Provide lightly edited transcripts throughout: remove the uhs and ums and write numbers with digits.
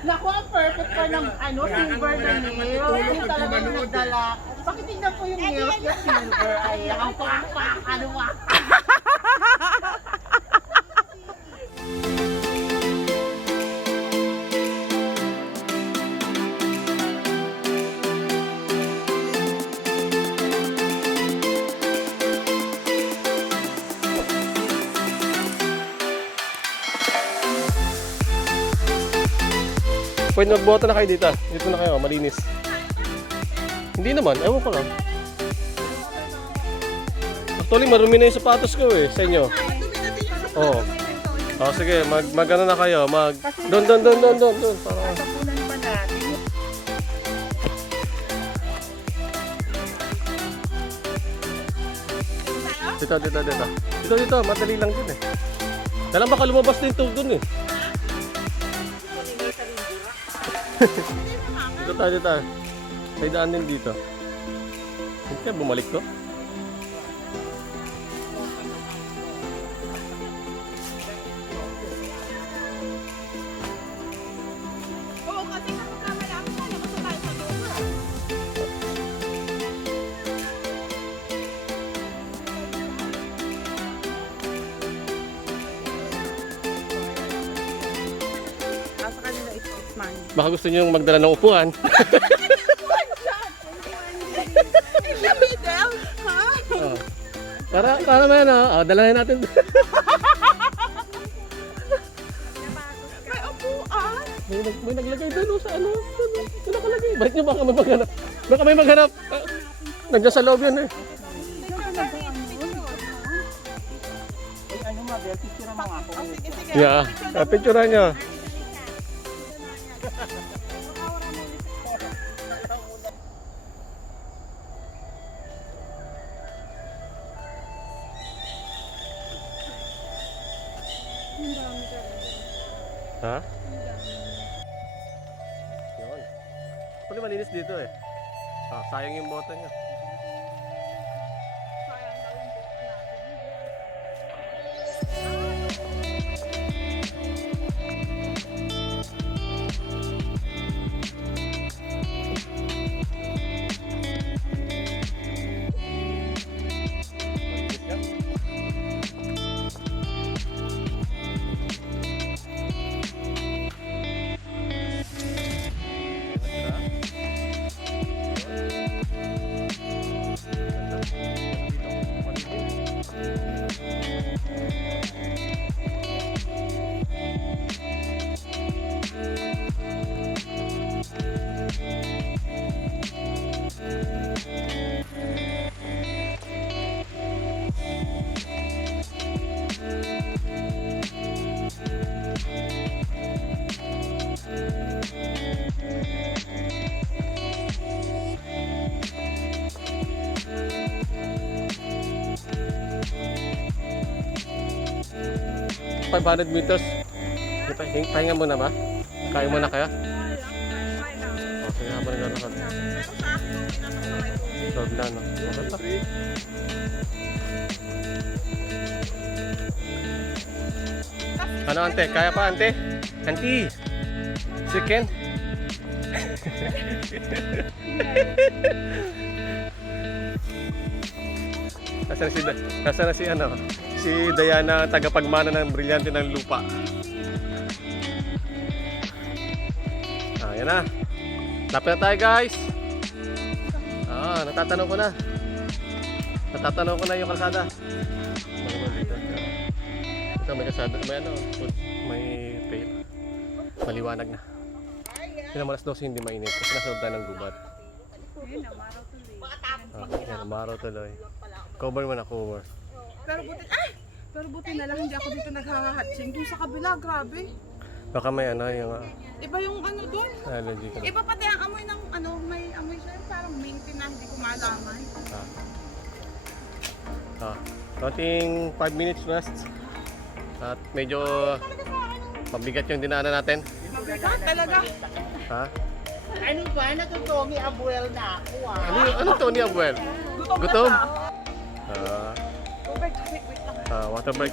Naku, ang perfect pa ng ano, silver na nail. Yung talagang nagdala. Pakitignan po yung nails na silver. Ay, ang pak, ano ba? Pwede magboto na kayo dito. Dito na kayo, malinis. Hindi naman, ewan ko lang. Actually, marumi na yung sapatos ko eh, sa inyo. Oo. Oh, sige, mag-ano na kayo, Doon. Para... Dito, madali lang din eh. Dalang baka lumabas din ito dun eh. Dito tayo. May daan din dito. Hindi kaya bumalik to? Oo, kasi kapag malapit tayo, basta tayo sa dulo. Nasa kanila is 6 months. Baka gusto nyo magdala ng upuan. Oh. Para man dalahin natin. May upuan. May naglagay doon sa ano. Ito nakalagay. Balik nyo baka may maghanap. Baka may maghanap. Nandiyan sa loob yan eh. Ano, Mabel, picture mo ako. Yeah. Picturean nyo. Ha? Yun. Actually malinis dito eh. Sayang yung boto nyo. $500 meters. Pahinga muna ba? Kaya muna kaya? Okay, habang naglalakad. Solve na, no? Maganda. Ano, ante? Kaya pa, ante? Auntie! Chicken? Nasaan na si ano? Si Diana, tagapagmana ng brilyante ng lupa. Yan na. Lapit na tayo, guys. Natatanong ko na yung kalsada. Ano naman dito? Ito may kalsada, may ano, may trail. Maliwanag na. Kaya malas 12 hindi mainit kasi nasa loob tayo ng gubat. Yan, umaraw tuloy. Cover mo na, cover. Pero buti na lang hindi ako dito naghahatsing. Yung sa kabila, grabe. Baka may ano, yung Iba yung ano doon. allergy ka na. Iba pati ang amoy ng ano, may amoy siya parang minty na hindi ko malaman. Konting 5 minutes rest. At medyo mabigat yung dinaanan natin. Mabigat talaga. Ha? Ano ba? Natutungi abuel na ako Ano to ni Abuel? Gutom? Wait lang. Water break.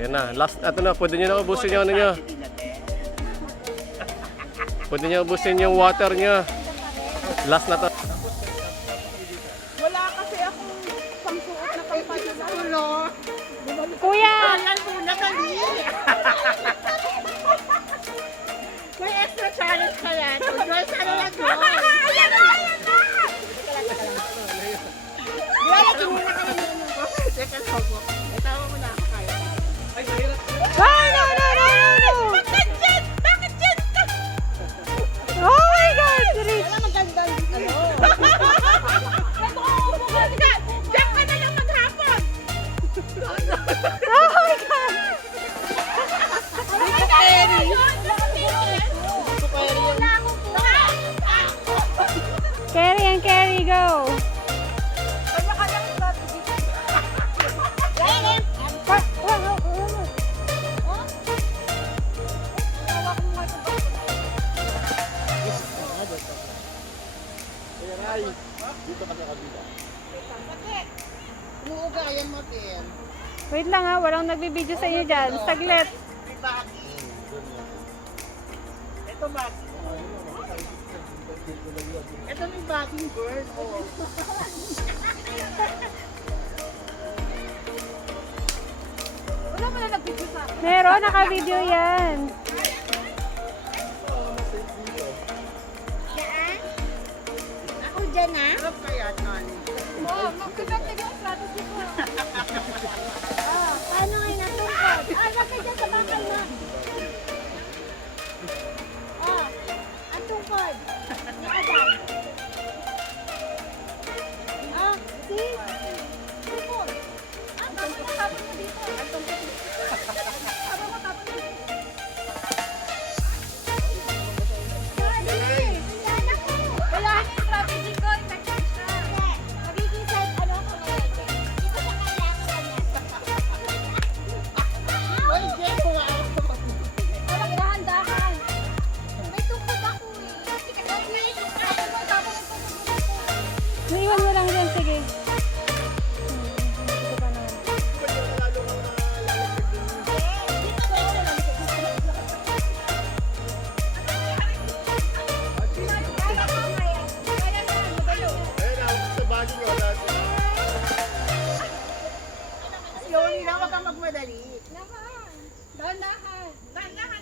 Yan na. Last, ito na. Pwede nyo na ubusin yung ano nyo. Pwede niya ubusin yung water niya. Last na to. Wala kasi akong pangsuot na pampadala. Ulo. Kuya! Ayan po na kami. May extra challenge kaya ito. Joy, sana na Joy. Ayan na! Wala, tumuna ka na naman ko. Teka lang ako. Itawa mo na ako kaya. Ay, no, no, no, no, no! Bakit dyan? Bakit dyan? Oh my God! Rich! Wala magandang ano. Diyan ka na lang maghapon! Oh my God! Carry and carry, go! Umuuga kayan mo, Tim. Wait lang ha, walang nagbibideo sa inyo dyan. Saglit. May bagi. Ito bagi. Ito may baging bird. Oh. Wala mo na nag-video sa akin. Meron, naka-video yan. Ako dyan na. Sarap kaya, Tony. Oh, magkakatid yung strategy ko. Ano nga natungkod? Lagay dyan sa bakal na. Ang tungkod. Nakadam. See? Tungkod. Tapos matapon mo dito. Tapos matapon mo dito. Wala yung strategy ko. Effective siya. Magiging side, ano ako ngayon? Dito sa kanya ako ganyan. Oy, Jay, kuha ako. Walang dahan-dahan. May tungkod ako eh. Tapos may tapon mo, tapon mo. Naiwan mo lang dyan, sige. Slowly lang, wag kang magmadali. Dahan-dahan. Dahan-dahan.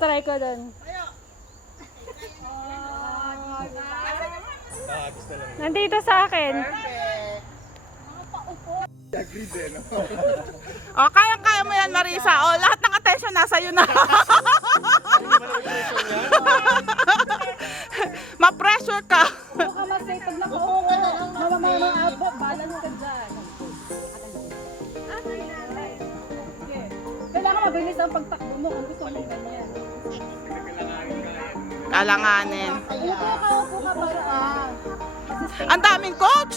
Try ko doon. Nandito sa akin. Perfect. Oh, kaya mo yan, Marisa. Oh, lahat ng attention nasa iyo na. Ma-pressure ka. Baka ma-settle lang Upo ka na lang. Mama-abot, balance ka dyan. Kailangan mabilis ang pagtakbo mo kung gusto mo ganyan. Kalanganin. Kaya. Upo ka para Ang daming coach.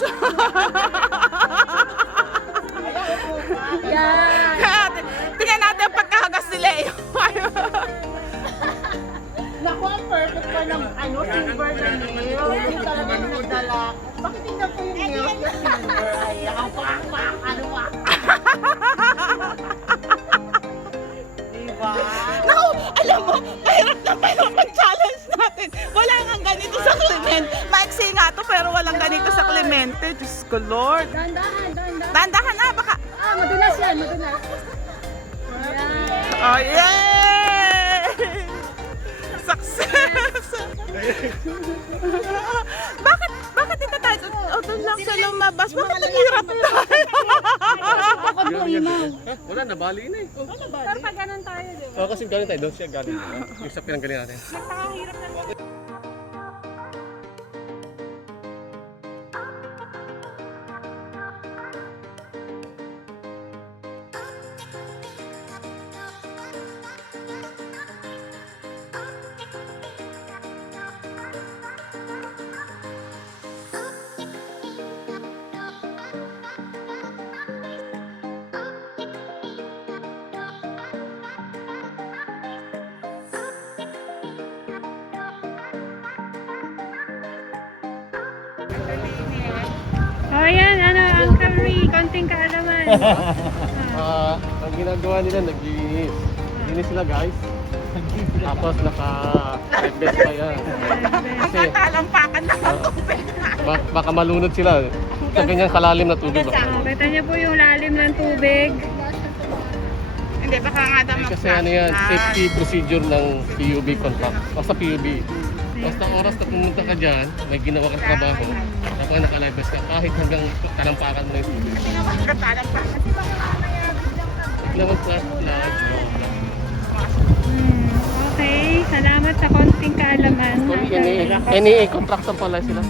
Kaya upo ka. Yan. Tingnan natin ang pagkahagas ni Leo. Naku, ang perfect pa ng ano, silver na nail. Yung talagang nagdala. Bakit tingnan po yung nails na silver? Ay, ang pak, ano pa? Diba? Naku, alam mo, mahirap na mahirap mag-challenge natin. Wala nga ganito sa Clemente. Maiksi nga to, pero walang ganito sa Clemente. Diyos ko, Lord. Dahan-dahan, dahan-dahan. Dahan-dahan na, baka. Madulas yan, madulas. Oh, yay! Success! Bakit dito tayo? O, doon lang siya lumabas. Bakit naghirap tayo? Wala, nabali na eh. Pero pag ganun tayo, di ba? Kasi galing tayo, doon siya galing. Yung sa pinanggaling natin. Nakakahirap na. Oh, yan, ano, Uncle Ray, konting kaalaman. Ang ginagawa nila, naglilinis. Linis sila guys. Tapos naka-life vest pa yan. Kasi Nakatalampakan na ang Oo. tubig. baka malunod sila sa ganyang kalalim na tubig. Baka malunod. Kita niyo po yung lalim ng tubig. Hindi, baka nga daw Kasi ano yan, safety procedure ng PUB contract. Basta PUB. Basta oras na pumunta ka dyan, may ginawa kang trabaho, kapag naka-live vest ka, kahit hanggang talampakan mo na yung tubig. Nakatalampakan. Tignan mo flash. Okay, salamat sa konting kaalaman. NEA contractor pala sila.